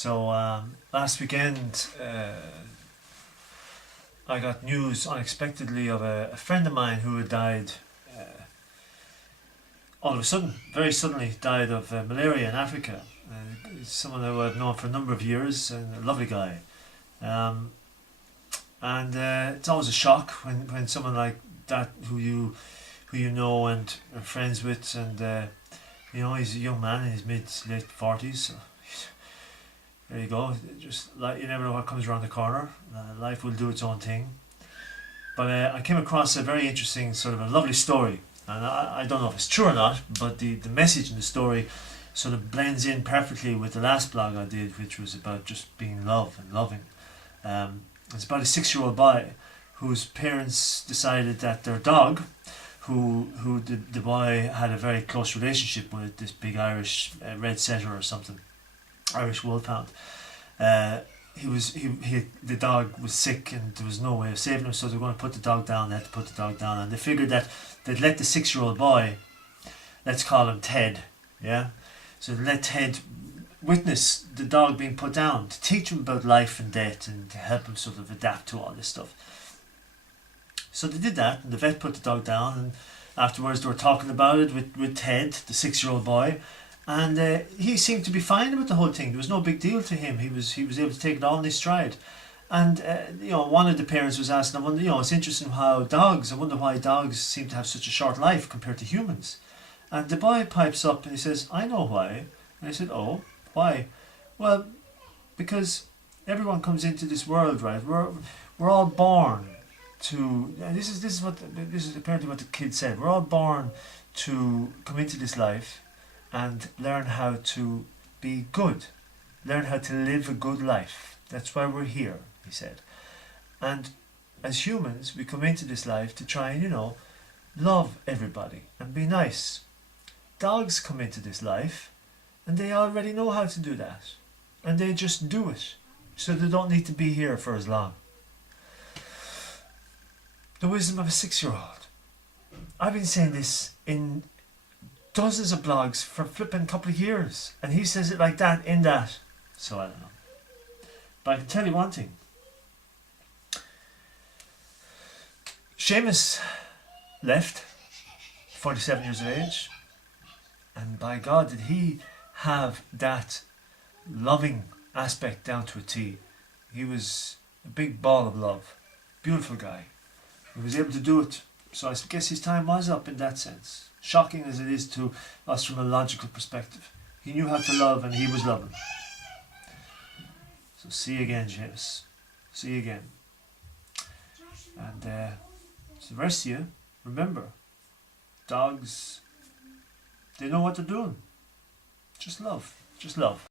So last weekend I got news unexpectedly of a friend of mine who had died all of a sudden, very suddenly died of malaria in Africa. Someone who I've known for a number of years, and a lovely guy. And it's always a shock when someone like that who you know and are friends with, and he's a young man in his late 40s. So there you go. Just like, you never know what comes around the corner. Life will do its own thing. But I came across a very interesting, sort of a lovely story, and I don't know if it's true or not, but the message in the story sort of blends in perfectly with the last blog I did, which was about just being loved and loving. It's about a 6-year-old boy whose parents decided that their dog, who the boy had a very close relationship with, this big Irish red setter or something, Irish wolfhound. The dog was sick and there was no way of saving him, so they were going to put the dog down. They had to put the dog down, and they figured that they'd let the 6-year-old boy, let's call him Ted, yeah. So they let Ted witness the dog being put down to teach him about life and death and to help him sort of adapt to all this stuff. So they did that, and the vet put the dog down, and afterwards they were talking about it with Ted, the 6-year-old boy, and he seemed to be fine with the whole thing. There was no big deal to him. He was able to take it all in his stride. And one of the parents was asking, I wonder, it's interesting how I wonder why dogs seem to have such a short life compared to humans. And the boy pipes up and he says, I know why. And I said, oh, why? Well, because everyone comes into this world, right? We're all born to, and this is apparently what the kid said. We're all born to come into this life and learn how to be good, learn how to live a good life. That's why we're here, he said. And as humans, we come into this life to try and, love everybody and be nice. Dogs come into this life and they already know how to do that, and they just do it, so they don't need to be here for as long. The wisdom of a 6-year-old. I've been saying this in dozens of blogs for flipping a couple of years, and he says it like that in that. So I don't know. But I can tell you one thing. Seamus left, 47 years of age, and by God did he have that loving aspect down to a T. He was a big ball of love. Beautiful guy. He was able to do it. So I guess his time was up in that sense. Shocking as it is to us from a logical perspective. He knew how to love, and he was loving. So see you again, James. See you again. And so the rest of you, remember, dogs, they know what they're doing. Just love. Just love.